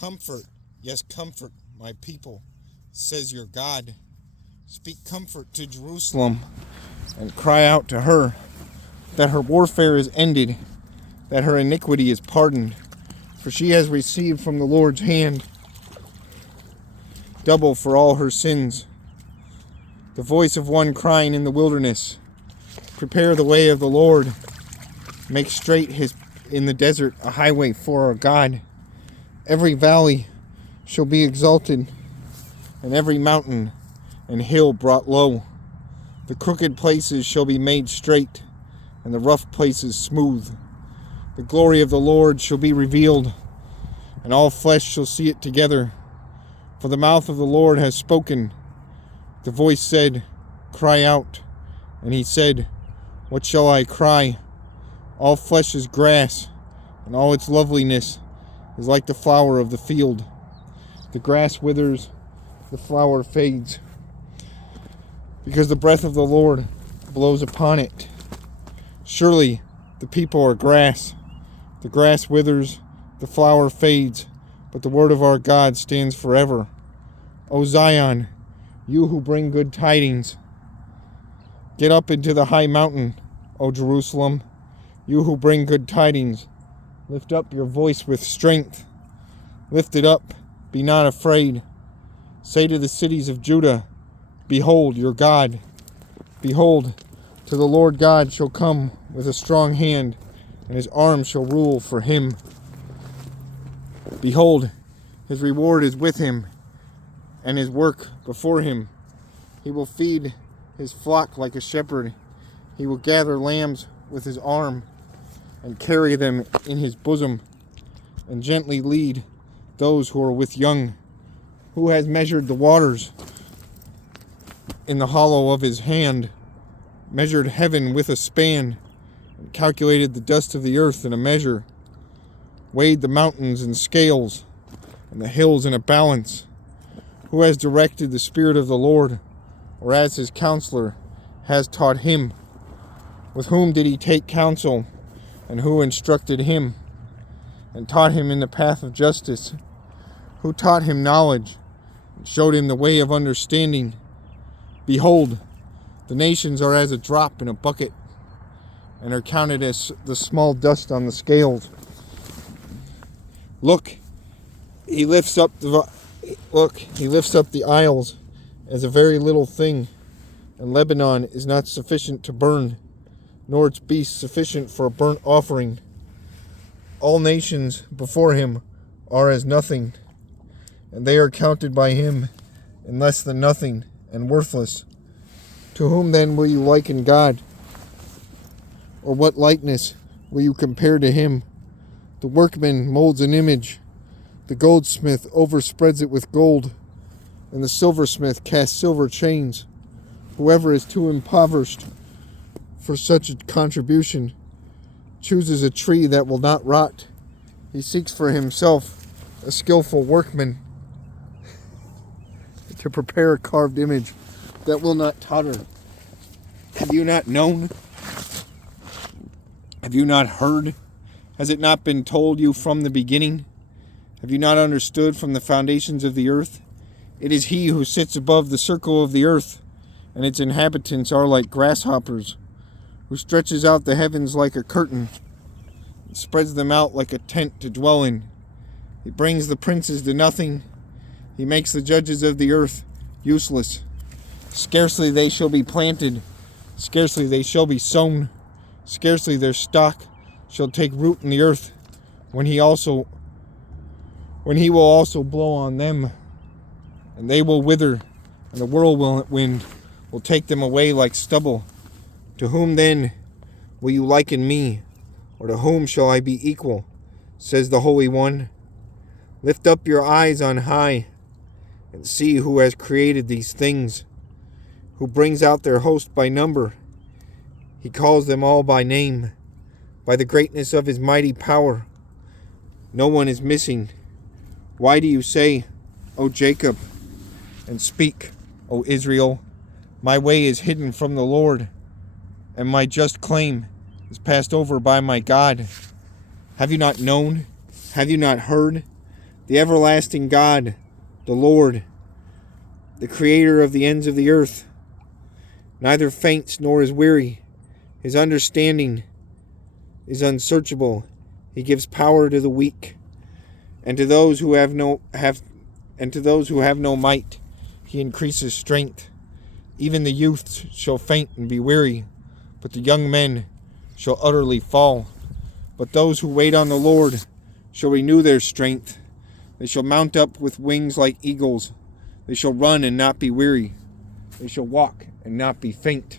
Comfort, yes, comfort my people, says your God. Speak comfort to Jerusalem and cry out to her that her warfare is ended, that her iniquity is pardoned, for she has received from the Lord's hand double for all her sins. The voice of one crying in the wilderness, prepare the way of the Lord, make straight in the desert a highway for our God. Every valley shall be exalted, and every mountain and hill brought low. The crooked places shall be made straight, and the rough places smooth. The glory of the Lord shall be revealed, and all flesh shall see it together. For the mouth of the Lord has spoken. The voice said, cry out. And he said, what shall I cry? All flesh is grass, and all its loveliness is like the flower of the field. The grass withers, the flower fades, because the breath of the Lord blows upon it. Surely the people are grass. The grass withers, the flower fades, but the word of our God stands forever. O Zion, you who bring good tidings, get up into the high mountain, O Jerusalem. You who bring good tidings, lift up your voice with strength. Lift it up, be not afraid. Say to the cities of Judah, behold your God. Behold, to the Lord God shall come with a strong hand, and his arm shall rule for him. Behold, his reward is with him, and his work before him. He will feed his flock like a shepherd. He will gather lambs with his arm, and carry them in his bosom, and gently lead those who are with young. Who has measured the waters in the hollow of his hand, measured heaven with a span, and calculated the dust of the earth in a measure, weighed the mountains in scales, and the hills in a balance? Who has directed the Spirit of the Lord, or as his counselor has taught him? With whom did he take counsel, and who instructed him, and taught him in the path of justice? Who taught him knowledge, and showed him the way of understanding? Behold, the nations are as a drop in a bucket, and are counted as the small dust on the scales. Look, he lifts up the isles as a very little thing, and Lebanon is not sufficient to burn, nor its beasts sufficient for a burnt offering. All nations before him are as nothing, and they are counted by him in less than nothing and worthless. To whom then will you liken God? Or what likeness will you compare to him? The workman molds an image, the goldsmith overspreads it with gold, and the silversmith casts silver chains. Whoever is too impoverished for such a contribution chooses a tree that will not rot. He seeks for himself a skillful workman to prepare a carved image that will not totter. Have you not known? Have you not heard? Has it not been told you from the beginning? Have you not understood from the foundations of the earth? It is he who sits above the circle of the earth, and its inhabitants are like grasshoppers, who stretches out the heavens like a curtain, and spreads them out like a tent to dwell in. He brings the princes to nothing. He makes the judges of the earth useless. Scarcely they shall be planted, scarcely they shall be sown, scarcely their stock shall take root in the earth, when he will also blow on them, and they will wither, and the whirlwind will take them away like stubble. To whom then will you liken me, or to whom shall I be equal, says the Holy One? Lift up your eyes on high, and see who has created these things, who brings out their host by number. He calls them all by name, by the greatness of his mighty power. No one is missing. Why do you say, O Jacob, and speak, O Israel, my way is hidden from the Lord, and my just claim is passed over by my God? Have you not known? Have you not heard? The everlasting God, the Lord, the creator of the ends of the earth, neither faints nor is weary. His understanding is unsearchable. He gives power to the weak, and to those who have no might, he increases strength. Even the youths shall faint and be weary, but the young men shall utterly fall. But those who wait on the Lord shall renew their strength. They shall mount up with wings like eagles. They shall run and not be weary. They shall walk and not be faint.